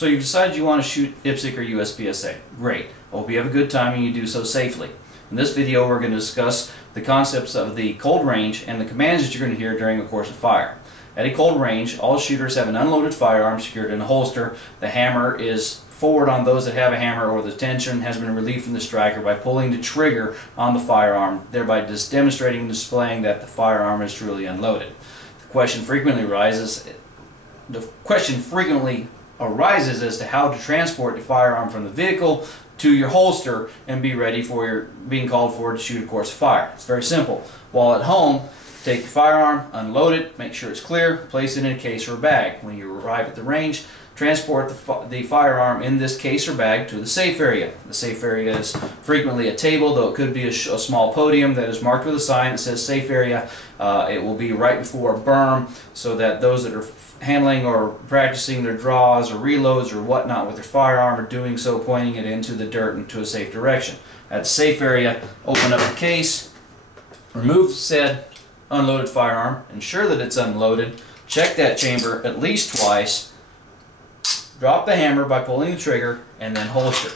So you've decided you want to shoot IPSC or USPSA. Great. I hope you have a good time and you do so safely. In this video we're going to discuss the concepts of the cold range and the commands that you're going to hear during the course of fire. At a cold range, all shooters have an unloaded firearm secured in a holster. The hammer is forward on those that have a hammer, or the tension has been relieved from the striker by pulling the trigger on the firearm, thereby just demonstrating and displaying that the firearm is truly unloaded. The question frequently arises as to how to transport the firearm from the vehicle to your holster and be ready for your being called for to shoot a course of fire. It's very simple. While at home, take your firearm, unload it, make sure it's clear, place it in a case or a bag. When you arrive at the range, transport the firearm in this case or bag to the safe area. The safe area is frequently a table, though it could be a small podium that is marked with a sign that says safe area. It will be right before a berm so that those that are handling or practicing their draws or reloads or whatnot with their firearm are doing so pointing it into the dirt into a safe direction. At the safe area, open up the case, remove said unloaded firearm, ensure that it's unloaded, check that chamber at least twice, drop the hammer by pulling the trigger, and then holster.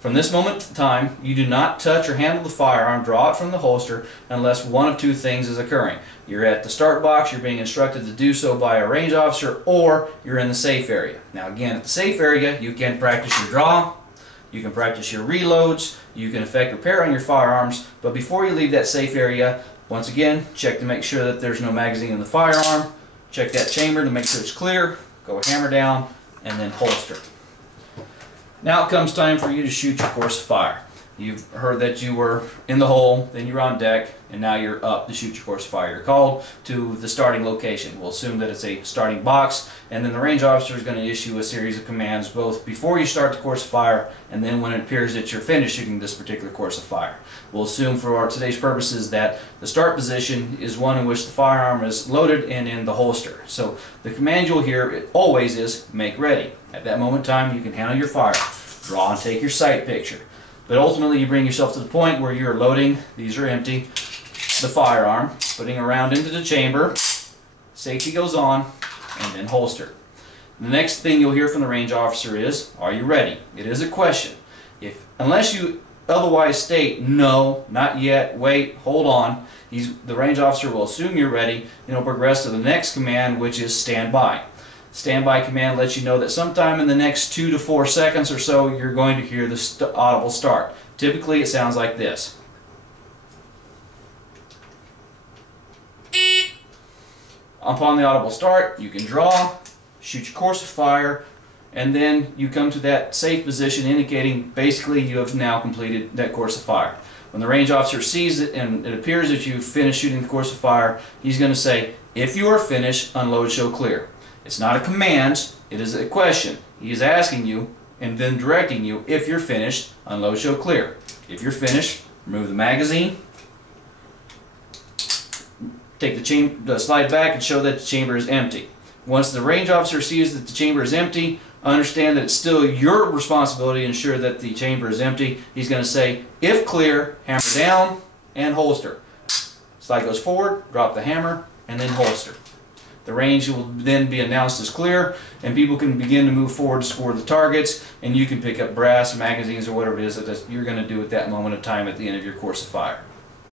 From this moment in time, you do not touch or handle the firearm, draw it from the holster, unless one of two things is occurring. You're at the start box, you're being instructed to do so by a range officer, or you're in the safe area. Now again, at the safe area, you can practice your draw, you can practice your reloads, you can effect repair on your firearms, but before you leave that safe area, once again, check to make sure that there's no magazine in the firearm, check that chamber to make sure it's clear, go hammer down, and then holster. Now it comes time for you to shoot your course of fire. You've heard that you were in the hole, then you're on deck, and now you're up to shoot your course of fire. You're called to the starting location. We'll assume that it's a starting box, and then the range officer is going to issue a series of commands both before you start the course of fire and then when it appears that you're finished shooting this particular course of fire. We'll assume for today's purposes that the start position is one in which the firearm is loaded and in the holster. So the command you'll hear always is make ready. At that moment in time you can handle your fire, draw and take your sight picture. But ultimately you bring yourself to the point where you're loading, these are empty, the firearm, putting a round into the chamber, safety goes on, and then holster. The next thing you'll hear from the range officer is, are you ready? It is a question. Unless you otherwise state, no, not yet, wait, hold on, the range officer will assume you're ready and he'll progress to the next command, which is stand by. Standby command lets you know that sometime in the next 2 to 4 seconds or so you're going to hear the audible start. Typically it sounds like this. Upon the audible start, you can draw, shoot your course of fire, and then you come to that safe position indicating basically you have now completed that course of fire. When the range officer sees it and it appears that you've finished shooting the course of fire, he's going to say, if you are finished, unload, show clear. It's not a command, it is a question. He is asking you and then directing you, if you're finished, unload, show clear. If you're finished, remove the magazine, take the slide back and show that the chamber is empty. Once the range officer sees that the chamber is empty, understand that it's still your responsibility to ensure that the chamber is empty. He's going to say, if clear, hammer down and holster. Slide goes forward, drop the hammer, and then holster. The range will then be announced as clear, and people can begin to move forward to score the targets, and you can pick up brass, magazines, or whatever it is that you're going to do at that moment of time at the end of your course of fire.